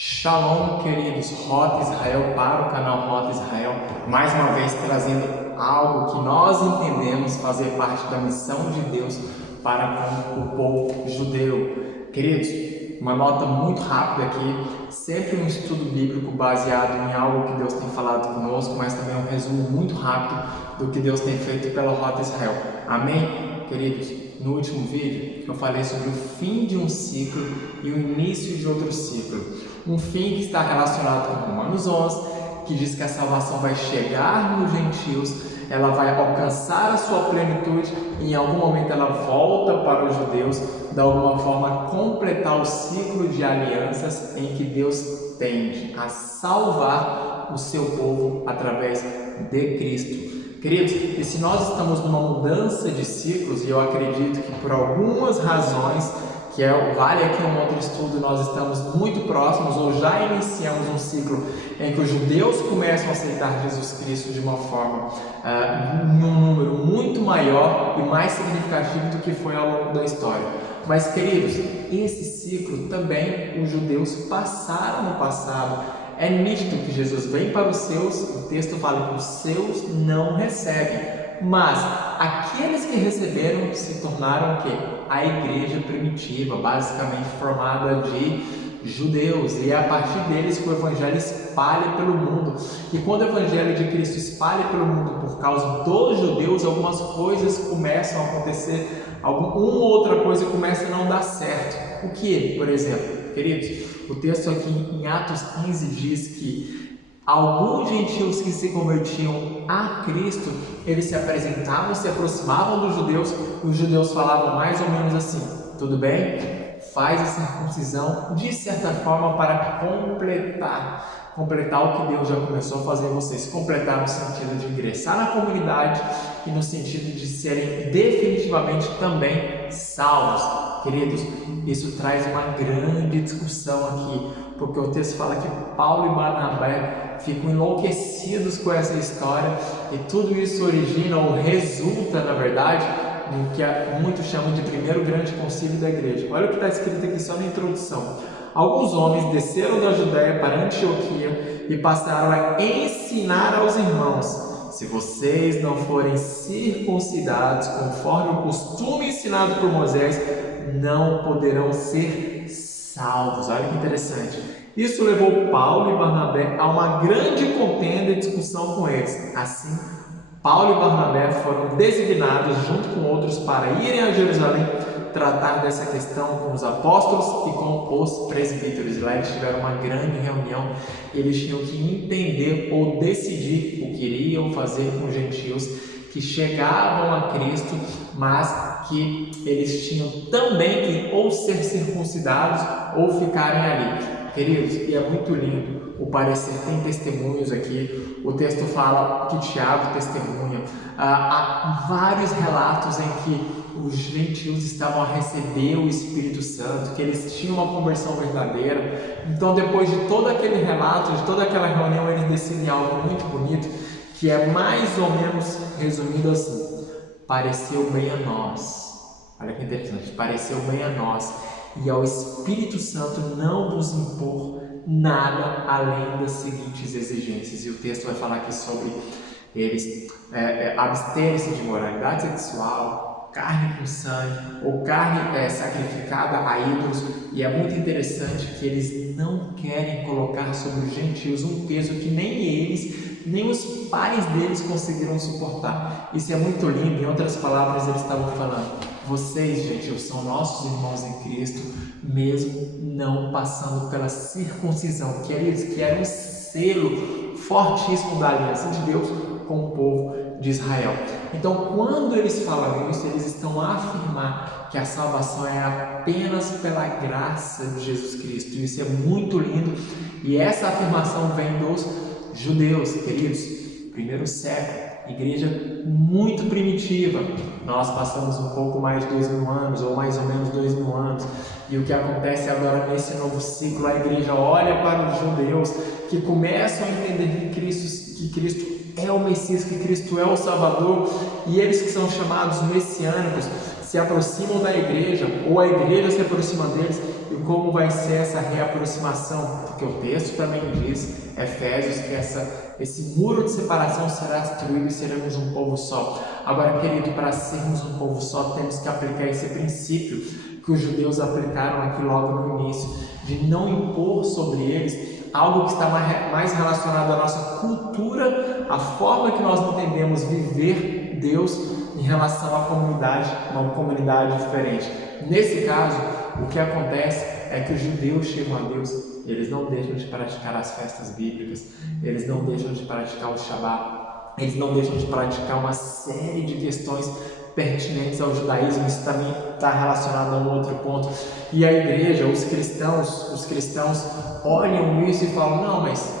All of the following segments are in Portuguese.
Shalom, queridos, Rota Israel para o canal Rota Israel, mais uma vez trazendo algo que nós entendemos fazer parte da missão de Deus para com o povo judeu. Queridos, uma nota muito rápida aqui, sempre um estudo bíblico baseado em algo que Deus tem falado conosco, mas também um resumo muito rápido do que Deus tem feito pela Rota Israel. Amém? Queridos, no último vídeo eu falei sobre o fim de um ciclo e o início de outro ciclo. Um fim que está relacionado com Romanos 11, que diz que a salvação vai chegar nos gentios, ela vai alcançar a sua plenitude e em algum momento ela volta para os judeus, de alguma forma completar o ciclo de alianças em que Deus tende a salvar o seu povo através de Cristo. Queridos, e se nós estamos numa mudança de ciclos, e eu acredito que por algumas razões, vale aqui um outro estudo, nós estamos muito próximos ou já iniciamos um ciclo em que os judeus começam a aceitar Jesus Cristo de uma forma, em um número muito maior e mais significativo do que foi ao longo da história. Mas, queridos, esse ciclo também os judeus passaram no passado. É nítido que Jesus vem para os seus, o texto fala que os seus não recebem. Mas aqueles que receberam se tornaram o quê? A igreja primitiva, basicamente formada de judeus, e é a partir deles que o evangelho espalha pelo mundo. E quando o evangelho de Cristo espalha pelo mundo por causa dos judeus, algumas coisas começam a acontecer, uma ou outra coisa começa a não dar certo. O que, por exemplo, queridos? O texto aqui em Atos 15 diz que alguns gentios que se convertiam a Cristo, eles se apresentavam, se aproximavam dos judeus, e os judeus falavam mais ou menos assim: tudo bem? Faz a circuncisão de certa forma para completar o que Deus já começou a fazer em vocês, completar no sentido de ingressar na comunidade e no sentido de serem definitivamente também salvos. Queridos, isso traz uma grande discussão aqui, porque o texto fala que Paulo e Barnabé ficam enlouquecidos com essa história e tudo isso origina ou resulta, na verdade, no que muitos chamam de primeiro grande concílio da igreja. Olha o que está escrito aqui só na introdução. Alguns homens desceram da Judéia para Antioquia e passaram a ensinar aos irmãos: se vocês não forem circuncidados conforme o costume ensinado por Moisés, não poderão ser salvos. Olha que interessante. Isso levou Paulo e Barnabé a uma grande contenda e discussão com eles. Assim, Paulo e Barnabé foram designados junto com outros para irem a Jerusalém tratar dessa questão com os apóstolos e com os presbíteros. Lá eles tiveram uma grande reunião. Eles tinham que entender ou decidir o que iriam fazer com os gentios que chegavam a Cristo, mas que eles tinham também que ou ser circuncidados ou ficarem ali. Queridos, e é muito lindo o parecer, tem testemunhos aqui, o texto fala que Tiago testemunha, há vários relatos em que os gentios estavam a receber o Espírito Santo, que eles tinham uma conversão verdadeira. Então, depois de todo aquele relato, de toda aquela reunião, eles decidem algo muito bonito, que é mais ou menos resumido assim: pareceu bem a nós. Olha que interessante, pareceu bem a nós e ao Espírito Santo não vos impor nada além das seguintes exigências. E o texto vai falar aqui sobre eles absterem-se de moralidade sexual, carne com sangue ou carne sacrificada a ídolos. E é muito interessante que eles não querem colocar sobre os gentios um peso que nem eles, nem os pais deles conseguiram suportar. Isso é muito lindo. Em outras palavras, eles estavam falando: vocês, gentios, são nossos irmãos em Cristo, mesmo não passando pela circuncisão, que era um selo fortíssimo da aliança de Deus com o povo de Israel. Então, quando eles falam isso, eles estão a afirmar que a salvação é apenas pela graça de Jesus Cristo. Isso é muito lindo, e essa afirmação vem dos judeus, queridos, primeiro século. Igreja muito primitiva. Nós passamos um pouco mais de 2000 anos, ou mais ou menos 2000 anos, e o que acontece agora nesse novo ciclo, a igreja olha para os judeus que começam a entender que Cristo é o Messias, que Cristo é o Salvador, e eles que são chamados messiânicos se aproximam da igreja, ou a igreja se aproxima deles, e como vai ser essa reaproximação, porque o texto também diz, Efésios, que esse muro de separação será destruído e seremos um povo só. Agora, querido, para sermos um povo só, temos que aplicar esse princípio que os judeus aplicaram aqui logo no início, de não impor sobre eles algo que está mais relacionado à nossa cultura, a forma que nós entendemos viver Deus em relação à comunidade, uma comunidade diferente. Nesse caso, o que acontece é que os judeus chegam a Deus, eles não deixam de praticar as festas bíblicas, eles não deixam de praticar o Shabat, eles não deixam de praticar uma série de questões pertinentes ao judaísmo. Isso também está relacionado a um outro ponto. E a igreja, os cristãos olham isso e falam, não, mas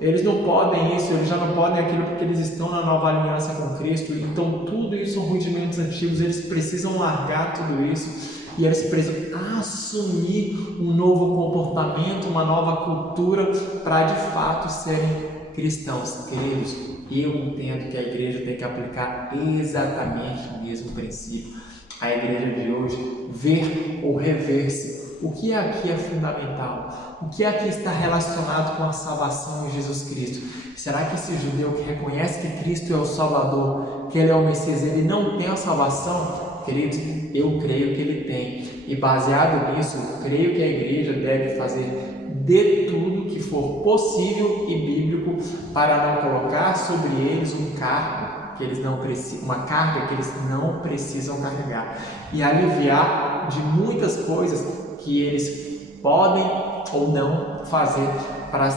eles não podem isso, eles já não podem aquilo porque eles estão na nova aliança com Cristo, então tudo isso são rudimentos antigos, eles precisam largar tudo isso e eles precisam assumir um novo comportamento, uma nova cultura para de fato serem cristãos. Queridos, eu entendo que a igreja tem que aplicar exatamente o mesmo princípio. A igreja de hoje, ver ou rever-se. O que aqui é fundamental? O que aqui está relacionado com a salvação em Jesus Cristo? Será que esse judeu que reconhece que Cristo é o Salvador, que Ele é o Messias, ele não tem a salvação? Queridos, eu creio que ele tem. E baseado nisso, creio que a igreja deve fazer de tudo que for possível e bíblico para não colocar sobre eles um cargo que eles não precisam, uma carga que eles não precisam carregar, e aliviar de muitas coisas que eles podem ou não fazer para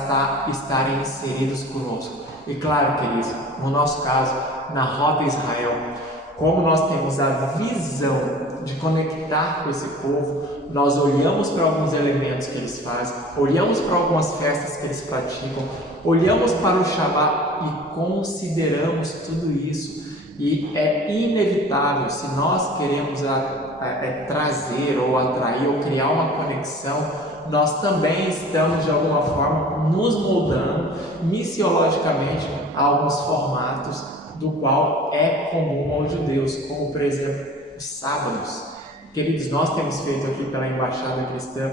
estarem inseridos conosco. E claro, queridos, no nosso caso, na Rota Israel, como nós temos a visão de conectar com esse povo, nós olhamos para alguns elementos que eles fazem, olhamos para algumas festas que eles praticam, olhamos para o Shabat e consideramos tudo isso. E é inevitável, se nós queremos trazer ou atrair ou criar uma conexão, nós também estamos de alguma forma nos moldando missiologicamente a alguns formatos do qual é comum aos judeus, como por exemplo os sábados. Queridos, nós temos feito aqui pela Embaixada Cristã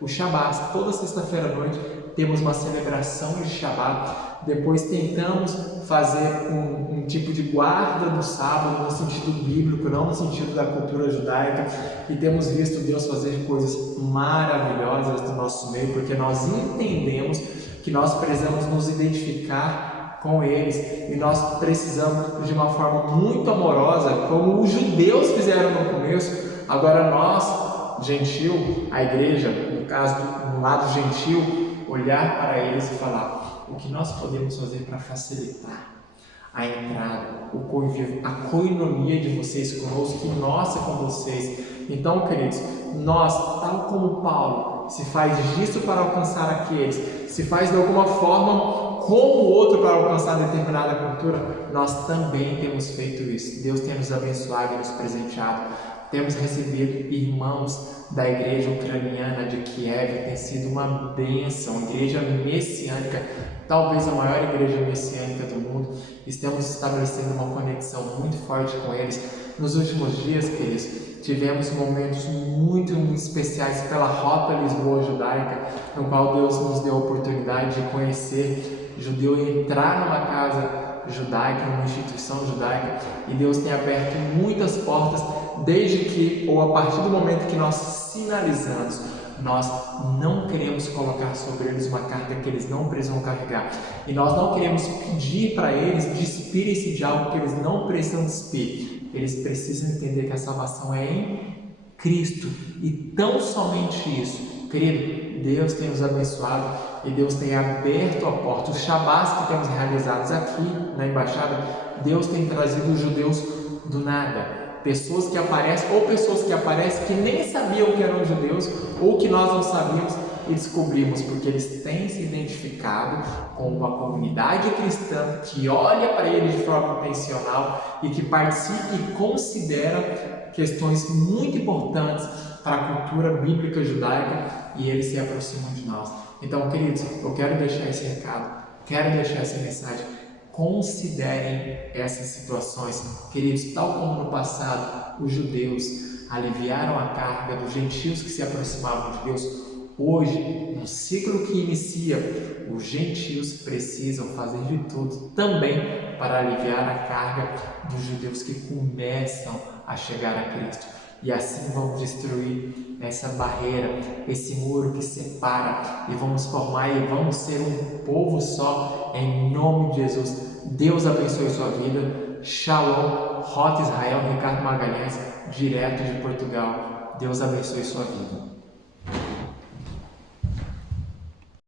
o Shabat. Toda sexta-feira à noite temos uma celebração de Shabat. Depois tentamos fazer um tipo de guarda do sábado no sentido bíblico, não no sentido da cultura judaica, e temos visto Deus fazer coisas maravilhosas no nosso meio, porque nós entendemos que nós precisamos nos identificar com eles e nós precisamos de uma forma muito amorosa, como os judeus fizeram no começo. Agora nós, gentil, a igreja, no caso do lado gentil, olhar para eles e falar o que nós podemos fazer para facilitar a entrada, o convívio, a coinonia de vocês conosco e nossa com vocês. Então, queridos, nós, tal como Paulo se faz disso para alcançar aqueles, se faz de alguma forma com o outro para alcançar determinada cultura, nós também temos feito isso. Deus tem nos abençoado e nos presenteado. Temos recebido irmãos da igreja ucraniana de Kiev, tem sido uma bênção, igreja messiânica, talvez a maior igreja messiânica do mundo. Estamos estabelecendo uma conexão muito forte com eles. Nos últimos dias, queridos, tivemos momentos muito especiais pela Rota Lisboa Judaica, no qual Deus nos deu a oportunidade de conhecer judeu e entrar numa casa judaica, numa instituição judaica, e Deus tem aberto muitas portas desde que, ou a partir do momento que nós sinalizamos, nós não queremos colocar sobre eles uma carga que eles não precisam carregar, e nós não queremos pedir para eles despirem-se de algo que eles não precisam despir. Eles precisam entender que a salvação é em Cristo, e tão somente isso. Querido, Deus tem nos abençoado e Deus tem aberto a porta. Os Shabats que temos realizados aqui na Embaixada, Deus tem trazido os judeus do nada. Pessoas que aparecem que nem sabiam que eram judeus ou que nós não sabíamos e descobrimos, porque eles têm se identificado com uma comunidade cristã que olha para eles de forma intencional e que participa e considera questões muito importantes para a cultura bíblica judaica, e eles se aproximam de nós. Então, queridos, eu quero deixar esse recado, quero deixar essa mensagem. Considerem essas situações, queridos, tal como no passado os judeus aliviaram a carga dos gentios que se aproximavam de Deus. Hoje, no ciclo que inicia, os gentios precisam fazer de tudo também para aliviar a carga dos judeus que começam a chegar a Cristo. E assim vamos destruir essa barreira, esse muro que separa, e vamos formar e vamos ser um povo só, em nome de Jesus. Deus abençoe sua vida. Shalom, Rota Israel, Ricardo Magalhães, direto de Portugal. Deus abençoe sua vida.